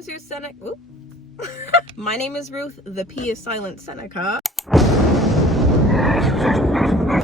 is Ruth Seneca. My name is Ruth, the P is silent Seneca.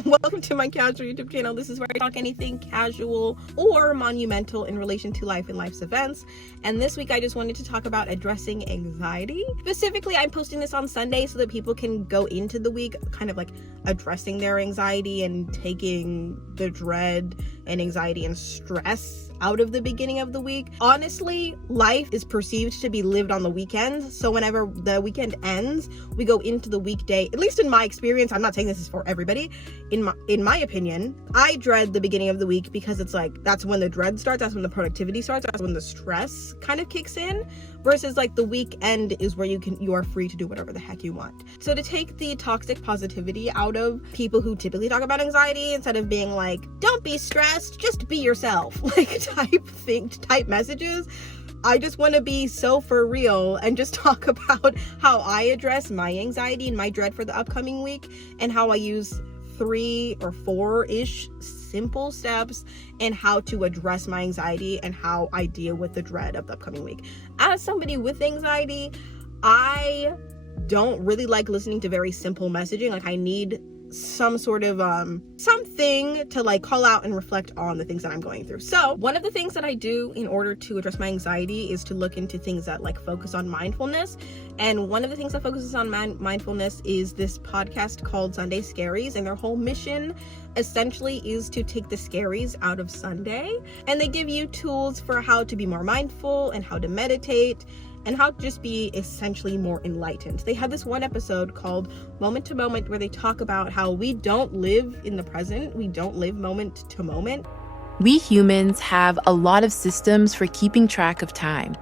Welcome to my casual YouTube channel. This is where I talk anything casual or monumental in relation to life and life's events. And this week I just wanted to talk about addressing anxiety. Specifically, I'm posting this on Sunday so that people can go into the week kind of like addressing their anxiety and taking the dread and anxiety and stress out of the beginning of the week. Honestly, life is perceived to be lived on the weekends. So whenever the weekend ends, we go into the weekday. At least in my experience, I'm not saying this is for everybody. In my opinion, I dread the beginning of the week because it's like that's when the dread starts, that's when the productivity starts, that's when the stress kind of kicks in, versus like the weekend is where you are free to do whatever the heck you want. So to take the toxic positivity out of people who typically talk about anxiety, instead of being like, don't be stressed, just be yourself, like type messages, I just want to be so for real and just talk about how I address my anxiety and my dread for the upcoming week, and how I use 3 or 4-ish simple steps and how to address my anxiety and how I deal with the dread of the upcoming week. As somebody with anxiety, I don't really like listening to very simple messaging. Like I need some sort of something to like call out and reflect on the things that I'm going through. So one of the things that I do in order to address my anxiety is to look into things that like focus on mindfulness. And one of the things that focuses on mindfulness is this podcast called Sunday Scaries, and their whole mission essentially is to take the scaries out of Sunday, and they give you tools for how to be more mindful and how to meditate and how to just be essentially more enlightened. They have this one episode called Moment to Moment where they talk about how we don't live in the present, we don't live moment to moment. We humans have a lot of systems for keeping track of time.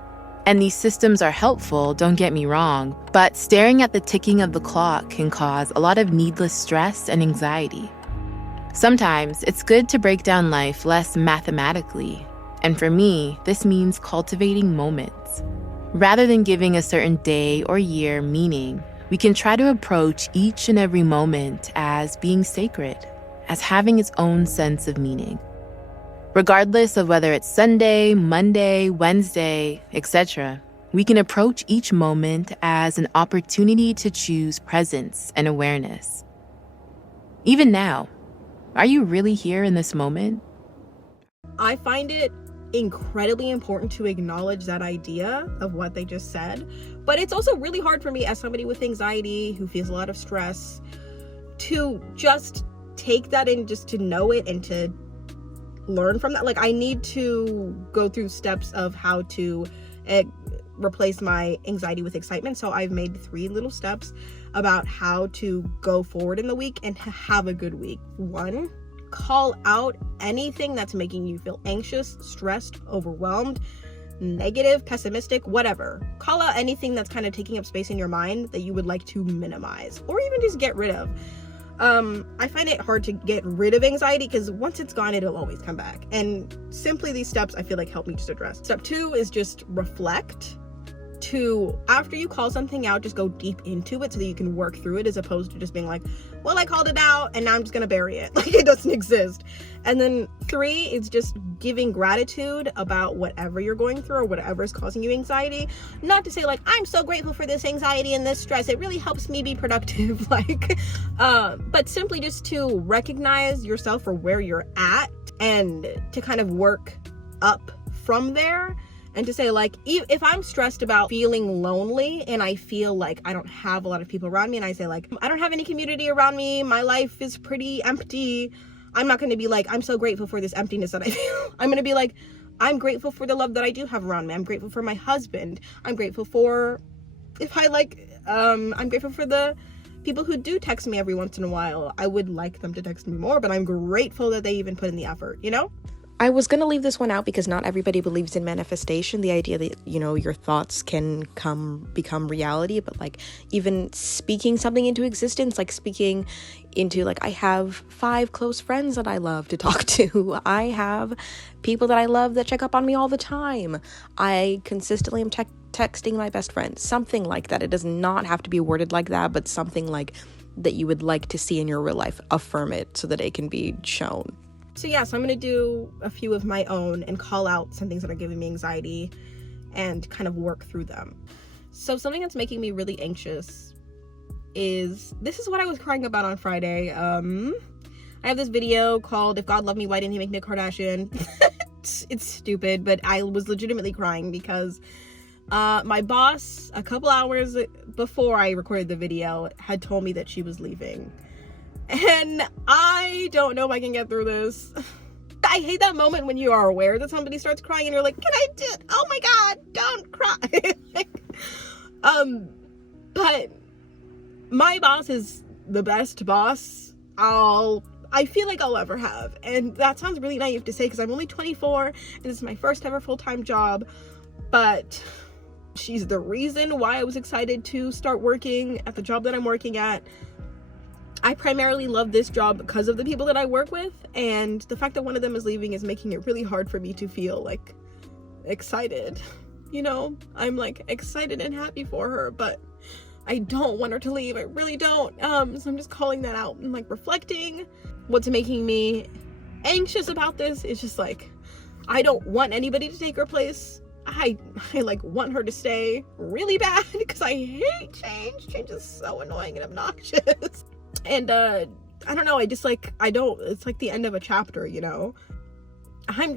And these systems are helpful, don't get me wrong, but staring at the ticking of the clock can cause a lot of needless stress and anxiety. Sometimes it's good to break down life less mathematically. And for me, this means cultivating moments. Rather than giving a certain day or year meaning, we can try to approach each and every moment as being sacred, as having its own sense of meaning. Regardless of whether it's Sunday, Monday, Wednesday, etc., we can approach each moment as an opportunity to choose presence and awareness. Even now, are you really here in this moment? I find it incredibly important to acknowledge that idea of what they just said, but it's also really hard for me as somebody with anxiety who feels a lot of stress to just take that and just to know it and to learn from that. Like I need to go through steps of how to replace my anxiety with excitement. So I've made 3 little steps about how to go forward in the week and have a good week. 1, call out anything that's making you feel anxious, stressed, overwhelmed, negative, pessimistic, whatever. Call out anything that's kind of taking up space in your mind that you would like to minimize or even just get rid of. I find it hard to get rid of anxiety because once it's gone, it'll always come back. And simply these steps I feel like help me just address. Step 2 is just reflect. After you call something out, just go deep into it so that you can work through it, as opposed to just being like, well, I called it out and now I'm just gonna bury it. Like it doesn't exist. And then 3 is just giving gratitude about whatever you're going through or whatever is causing you anxiety. Not to say like, I'm so grateful for this anxiety and this stress, it really helps me be productive. But simply just to recognize yourself for where you're at and to kind of work up from there. And to say like, if I'm stressed about feeling lonely and I feel like I don't have a lot of people around me, and I say like, I don't have any community around me, my life is pretty empty, I'm not going to be like, I'm so grateful for this emptiness that I feel. I'm going to be like, I'm grateful for the love that I do have around me. I'm grateful for my husband. I'm grateful for, I'm grateful for the people who do text me every once in a while. I would like them to text me more, but I'm grateful that they even put in the effort, you know? I was going to leave this one out because not everybody believes in manifestation, the idea that, your thoughts can become reality, but like even speaking something into existence, like speaking into like, I have 5 close friends that I love to talk to. I have people that I love that check up on me all the time. I consistently am texting my best friend, something like that. It does not have to be worded like that, but something like that you would like to see in your real life. Affirm it so that it can be shown. So yeah, so I'm going to do a few of my own and call out some things that are giving me anxiety and kind of work through them. So something that's making me really anxious is, this is what I was crying about on Friday. I have this video called "If God Loved Me, Why Didn't He Make Me a Kardashian?" It's stupid, but I was legitimately crying because my boss, a couple hours before I recorded the video, had told me that she was leaving. And I don't know if I can get through this. I hate that moment when you are aware that somebody starts crying and you're like, can I do it? Oh my God, don't cry. But my boss is the best boss I feel like I'll ever have. And that sounds really naive to say because I'm only 24 and this is my first ever full-time job, but she's the reason why I was excited to start working at the job that I'm working at. I primarily love this job because of the people that I work with, and the fact that one of them is leaving is making it really hard for me to feel like excited. You know, I'm like excited and happy for her, but I don't want her to leave. I really don't. So I'm just calling that out and like reflecting. What's making me anxious about this is just like, I don't want anybody to take her place. I like want her to stay really bad because I hate change. Change is so annoying and obnoxious. And I don't know, it's like the end of a chapter, you know? I'm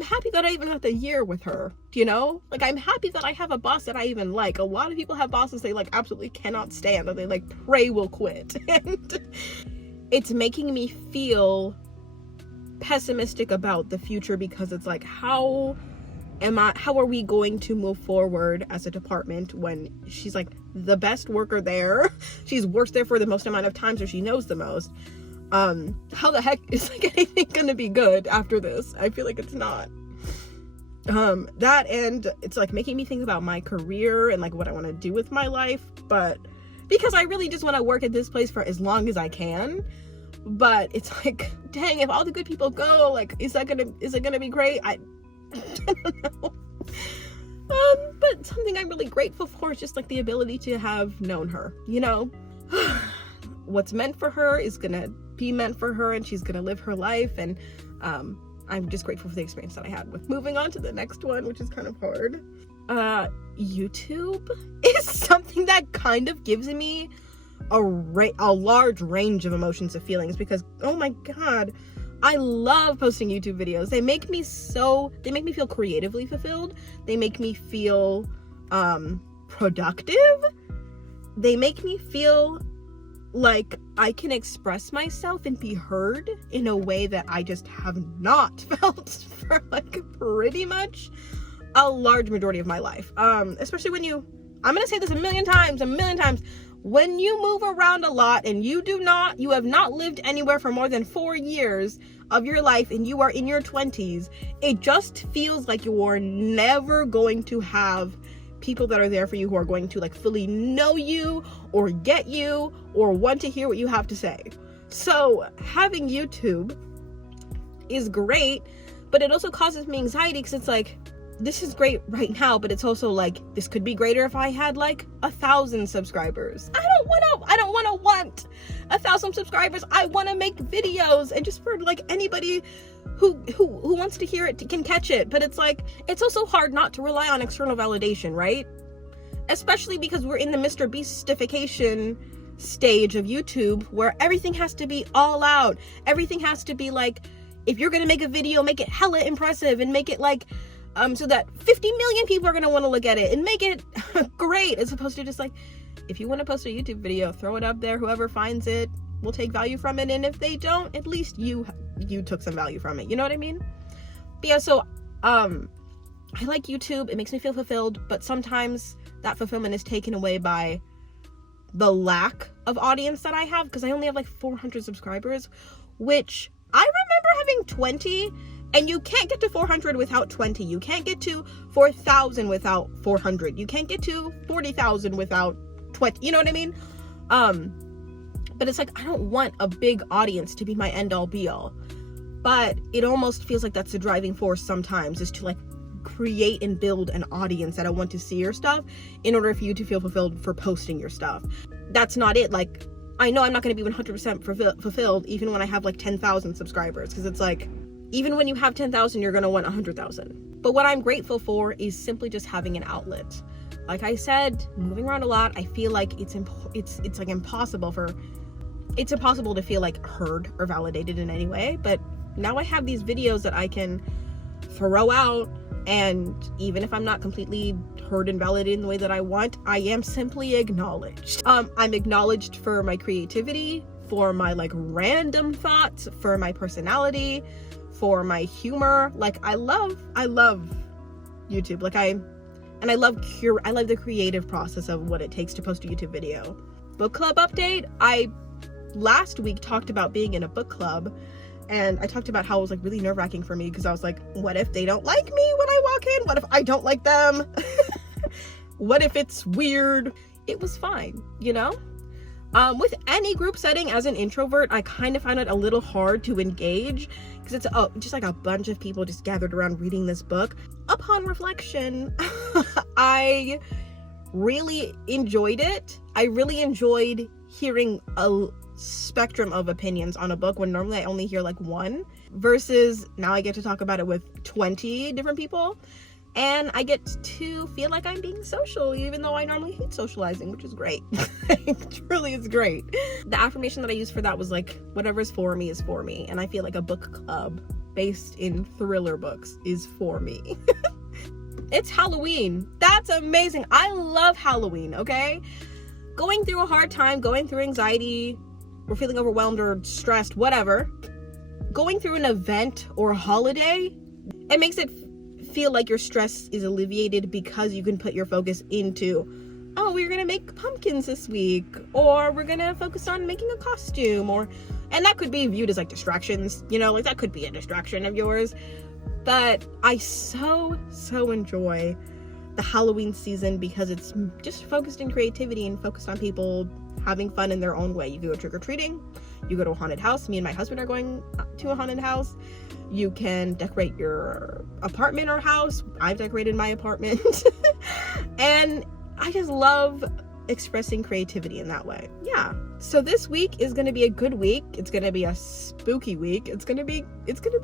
happy that I even got the year with her, you know? Like, I'm happy that I have a boss that I even like. A lot of people have bosses they like absolutely cannot stand, that they like pray will quit. And it's making me feel pessimistic about the future because it's like, how are we going to move forward as a department when she's like the best worker there? She's worked there for the most amount of time, so she knows the most. How the heck is like anything gonna be good after this? I feel like it's not. That, and it's like making me think about my career and like what I want to do with my life, but because I really just want to work at this place for as long as I can. But it's like, dang, if all the good people go, like, is it gonna be great? I don't know. But something I'm really grateful for is just like the ability to have known her, you know? What's meant for her is gonna be meant for her, and she's gonna live her life, and I'm just grateful for the experience that I had with moving on to the next one, which is kind of hard. YouTube is something that kind of gives me a large range of emotions and feelings because, oh my God, I love posting YouTube videos. They make me feel creatively fulfilled. They make me feel productive. They make me feel like I can express myself and be heard in a way that I just have not felt for like pretty much a large majority of my life. Especially when I'm gonna say this a million times, when you move around a lot and you have not lived anywhere for more than 4 years of your life and you are in your 20s, it just feels like you are never going to have people that are there for you who are going to like fully know you or get you or want to hear what you have to say. So having YouTube is great, but it also causes me anxiety because it's like, this is great right now, but it's also like, this could be greater if I had like 1,000 subscribers. I don't want 1,000 subscribers. I want to make videos, and just for like anybody who wants to hear it can catch it. But it's like, it's also hard not to rely on external validation, right? Especially because we're in the Mr. Beastification stage of YouTube where everything has to be all out. Everything has to be like, if you're gonna make a video, make it hella impressive and make it like so that 50 million people are gonna want to look at it and make it great, as opposed to just like, if you want to post a YouTube video, throw it up there. Whoever finds it will take value from it, and if they don't, at least you took some value from it. You know what I mean? But yeah, so I like YouTube. It makes me feel fulfilled, but sometimes that fulfillment is taken away by the lack of audience that I have, because I only have like 400 subscribers, which I remember having 20. And you can't get to 400 without 20. You can't get to 4,000 without 400. You can't get to 40,000 without 20. You know what I mean? But it's like, I don't want a big audience to be my end all be all. But it almost feels like that's the driving force sometimes, is to like create and build an audience that I want to see your stuff in order for you to feel fulfilled for posting your stuff. That's not it. Like, I know I'm not going to be 100% fulfilled even when I have like 10,000 subscribers, because it's like, Even when you have 10,000, you're gonna want 100,000. But what I'm grateful for is simply just having an outlet. Like I said, moving around a lot, I feel like it's like impossible to feel like heard or validated in any way. But now I have these videos that I can throw out, and even if I'm not completely heard and validated in the way that I want, I am simply acknowledged. I'm acknowledged for my creativity, for my like random thoughts, for my personality, for my humor. Like I love YouTube. Like I love the creative process of what it takes to post a YouTube video. Book club update. I last week talked about being in a book club, and I talked about how it was like really nerve-wracking for me because I was like, what if they don't like me when I walk in? What if I don't like them? What if it's weird? It was fine, you know? With any group setting, as an introvert, I kind of find it a little hard to engage because it's just like a bunch of people just gathered around reading this book. Upon reflection, I really enjoyed it. I really enjoyed hearing a spectrum of opinions on a book when normally I only hear like one, versus now I get to talk about it with 20 different people. And I get to feel like I'm being social, even though I normally hate socializing, which is great. It really is great. The affirmation that I used for that was like, whatever's for me is for me. And I feel like a book club based in thriller books is for me. It's Halloween. That's amazing. I love Halloween, okay? Going through a hard time, going through anxiety, or feeling overwhelmed or stressed, whatever. Going through an event or a holiday, it makes it feel like your stress is alleviated because you can put your focus into, oh, we're gonna make pumpkins this week, or we're gonna focus on making a costume, and that could be viewed as like distractions, you know, like that could be a distraction of yours. But I so enjoy the Halloween season because it's just focused in creativity and focused on people having fun in their own way. You go trick-or-treating, you go to a haunted house. Me and my husband are going to a haunted house. You can decorate your apartment or house. I've decorated my apartment. And I just love expressing creativity in that way. Yeah. So this week is going to be a good week. It's going to be a spooky week. It's going to be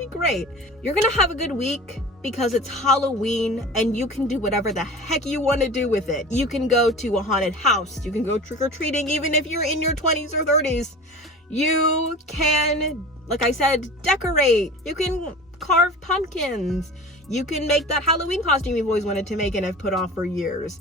great. You're going to have a good week because it's Halloween and you can do whatever the heck you want to do with it. You can go to a haunted house. You can go trick-or-treating even if you're in your 20s or 30s. You can, like I said, decorate. You can carve pumpkins. You can make that Halloween costume you've always wanted to make and have put off for years.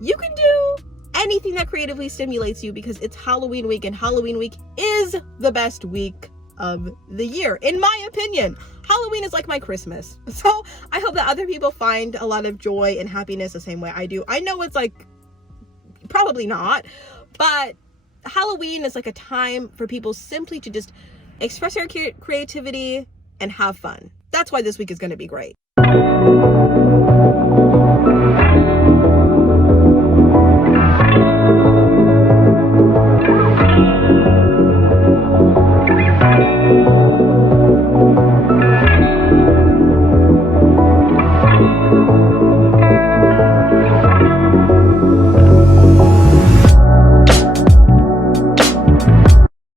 You can do anything that creatively stimulates you because it's Halloween week, and Halloween week is the best week of the year, in my opinion. Halloween is like my Christmas. So I hope that other people find a lot of joy and happiness the same way I do. I know it's like, probably not, but Halloween is like a time for people simply to just express their creativity and have fun. That's why this week is going to be great.